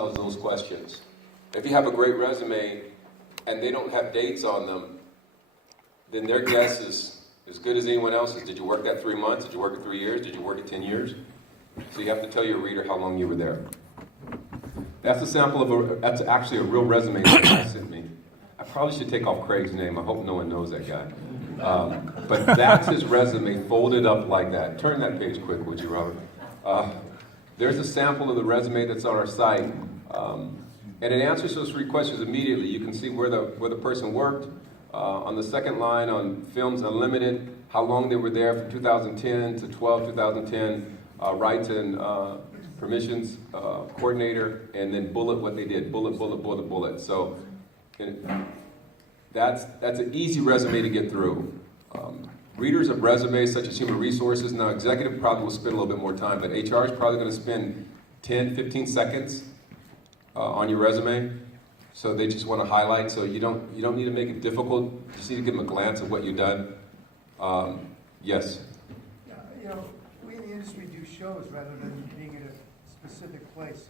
those questions. If you have a great resume and they don't have dates on them, then their guess is as good as anyone else's. Did you work that 3 months? Did you work it 3 years? Did you work it 10 years? So you have to tell your reader how long you were there. That's a sample of that's actually a real resume that guy sent me. I probably should take off Craig's name. I hope no one knows that guy. But that's his resume folded up like that. Turn that page quick, would you, Robert? There's a sample of the resume that's on our site. And it answers those 3 questions immediately. You can see where the person worked. On the second line on Films Unlimited, how long they were there from 2010 to 2010, rights and permissions coordinator, and then bullet what they did, bullet. So that's an easy resume to get through. Readers of resumes such as human resources, now executive probably will spend a little bit more time, but HR is probably going to spend 10, 15 seconds on your resume. So they just want to highlight, so you don't need to make it difficult. You just need to give them a glance of what you've done. Yes? Yeah, we in the industry do shows rather than being at a specific place.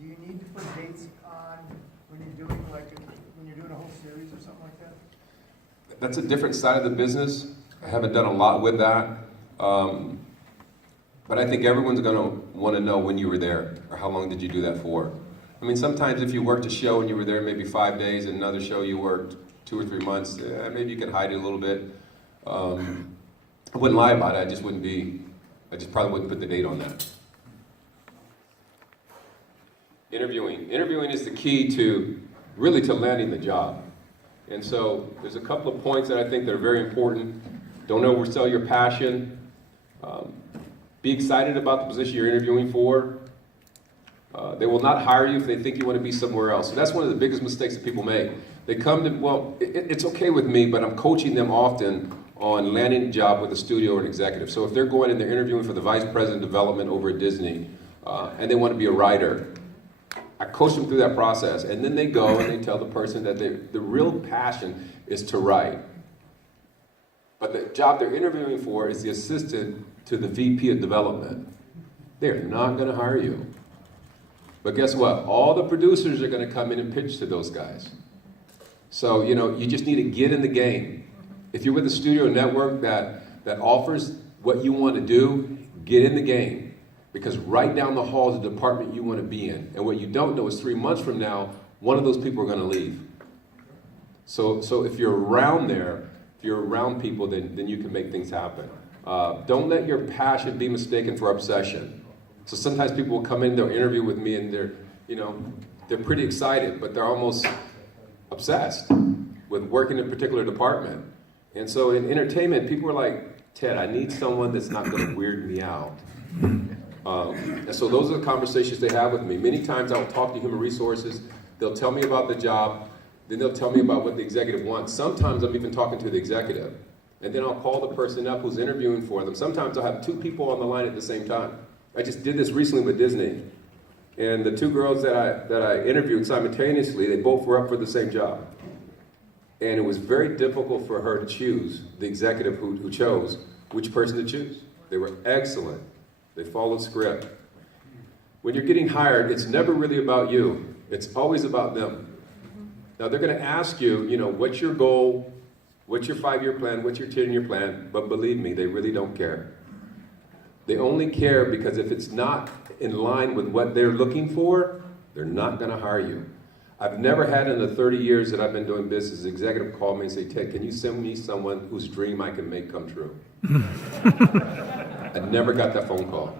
Do you need to put dates on when you're doing a whole series or something like that? That's a different side of the business. I haven't done a lot with that. But I think everyone's going to want to know when you were there or how long did you do that for. I mean, sometimes if you worked a show and you were there maybe 5 days, and another show you worked 2 or 3 months, maybe you could hide it a little bit. I wouldn't lie about it. I just probably wouldn't put the date on that. Interviewing. Interviewing is the key to landing the job. And so there's a couple of points that I think that are very important. Don't oversell your passion. Be excited about the position you're interviewing for. They will not hire you if they think you want to be somewhere else. So that's one of the biggest mistakes that people make. They come to, well, it's okay with me, but I'm coaching them often on landing a job with a studio or an executive. So if they're going and they're interviewing for the vice president of development over at Disney, and they want to be a writer, I coach them through that process. And then they go and they tell the person that the real passion is to write. But the job they're interviewing for is the assistant to the VP of development. They're not going to hire you. But guess what? All the producers are going to come in and pitch to those guys. So, you just need to get in the game. If you're with a studio network that offers what you want to do, get in the game. Because right down the hall is the department you want to be in. And what you don't know is 3 months from now, one of those people are going to leave. So if you're around there, if you're around people, then you can make things happen. Don't let your passion be mistaken for obsession. So sometimes people will come in, they'll interview with me, and they're pretty excited, but they're almost obsessed with working in a particular department. And so in entertainment, people are like, Ted, I need someone that's not going to weird me out. And so those are the conversations they have with me. Many times I'll talk to human resources, they'll tell me about the job, then they'll tell me about what the executive wants. Sometimes I'm even talking to the executive. And then I'll call the person up who's interviewing for them. Sometimes I'll have 2 people on the line at the same time. I just did this recently with Disney. And the 2 girls that I interviewed simultaneously, they both were up for the same job. And it was very difficult for her to choose, the executive who chose, which person to choose. They were excellent. They followed script. When you're getting hired, it's never really about you. It's always about them. Now they're going to ask you, what's your goal? What's your 5-year plan? What's your 10-year plan? But believe me, they really don't care. They only care because if it's not in line with what they're looking for, they're not going to hire you. I've never had in the 30 years that I've been doing business, an executive call me and say, Ted, can you send me someone whose dream I can make come true? I never got that phone call.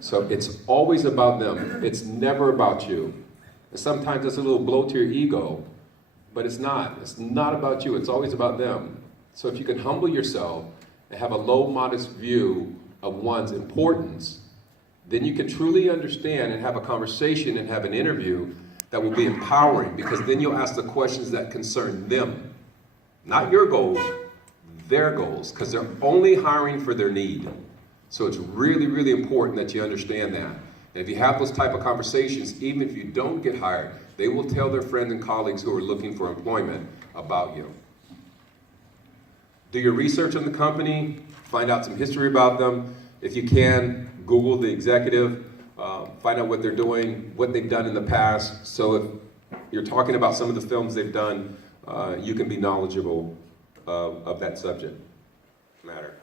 So it's always about them. It's never about you. And sometimes it's a little blow to your ego, but it's not. It's not about you. It's always about them. So if you can humble yourself and have a low, modest view of one's importance, then you can truly understand and have a conversation and have an interview that will be empowering, because then you'll ask the questions that concern them. Not your goals, their goals, because they're only hiring for their need. So it's really, really important that you understand that. And if you have those type of conversations, even if you don't get hired, they will tell their friends and colleagues who are looking for employment about you. Do your research on the company, find out some history about them. If you can, Google the executive, find out what they're doing, what they've done in the past. So if you're talking about some of the films they've done, you can be knowledgeable of that subject matter.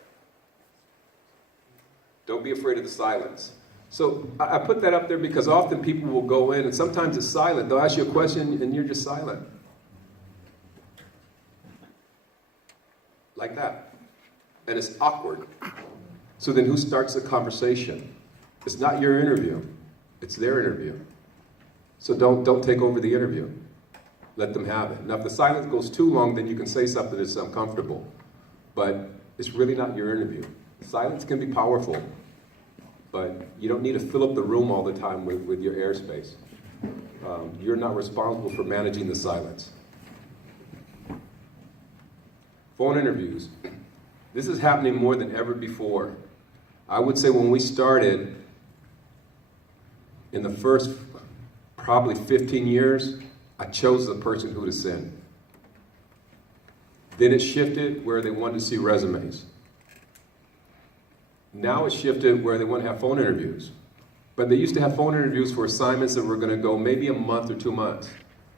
Don't be afraid of the silence. So I put that up there because often people will go in and sometimes it's silent. They'll ask you a question and you're just silent. Like that. And it's awkward. So then who starts the conversation? It's not your interview. It's their interview. So don't take over the interview. Let them have it. Now if the silence goes too long, then you can say something that's uncomfortable. But it's really not your interview. Silence can be powerful. But you don't need to fill up the room all the time with your airspace. You're not responsible for managing the silence. Phone interviews. This is happening more than ever before. I would say when we started, in the first probably 15 years, I chose the person who to send. Then it shifted where they wanted to see resumes. Now it's shifted where they want to have phone interviews. But they used to have phone interviews for assignments that were going to go maybe a month or 2 months.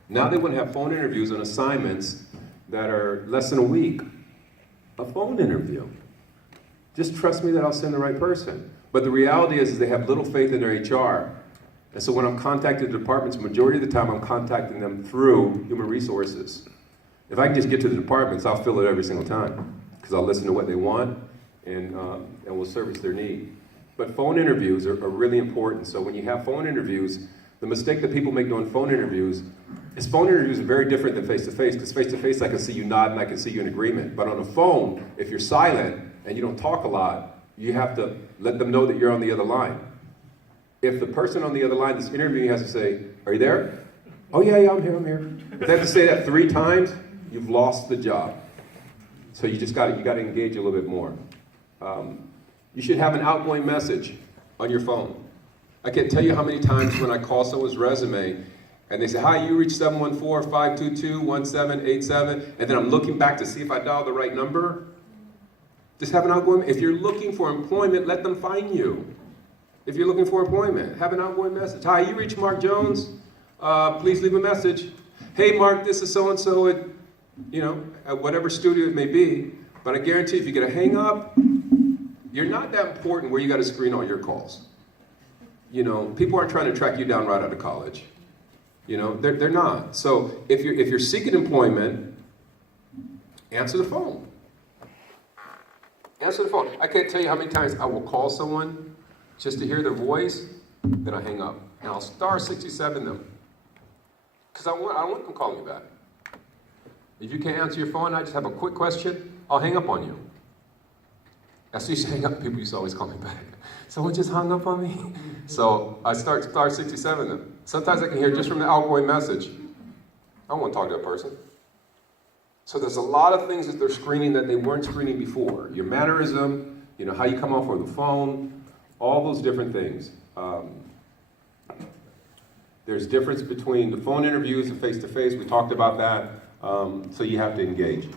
Now they want to have phone interviews on assignments that are less than a week. A phone interview. Just trust me that I'll send the right person. But the reality is they have little faith in their HR. And so when I'm contacting the departments, majority of the time I'm contacting them through human resources. If I can just get to the departments, I'll fill it every single time. Because I'll listen to what they want and we'll service their need. But phone interviews are really important. So when you have phone interviews, the mistake that people make doing phone interviews is phone interviews are very different than face-to-face, because face-to-face I can see you nod and I can see you in agreement. But on a phone, if you're silent and you don't talk a lot, you have to let them know that you're on the other line. If the person on the other line that's interviewing has to say, "Are you there?" "Oh yeah, I'm here. If they have to say that 3 times, you've lost the job. So you got to engage a little bit more. You should have an outgoing message on your phone. I can't tell you how many times when I call someone's resume and they say, "Hi, you reached 714-522-1787, and then I'm looking back to see if I dialed the right number. Just have an outgoing. If you're looking for employment, let them find you. If you're looking for employment, have an outgoing message. "Hi, you reached Mark Jones. Please leave a message. Hey, Mark, this is so-and-so at whatever studio it may be. But I guarantee if you get a hang up, you're not that important where you got to screen all your calls. People aren't trying to track you down right out of college. They're not. So if you're seeking employment, answer the phone. Answer the phone. I can't tell you how many times I will call someone just to hear their voice, then I hang up. And I'll star 67 them. Because I want them calling me back. If you can't answer your phone, I just have a quick question, I'll hang up on you. As soon as you hang up, people used to always call me back. "Someone just hung up on me?" So I start star 67 them. Sometimes I can hear just from the outgoing message, I don't want to talk to that person. So there's a lot of things that they're screening that they weren't screening before. Your mannerism, how you come off over the phone, all those different things. There's difference between the phone interviews and face-to-face. We talked about that. So you have to engage.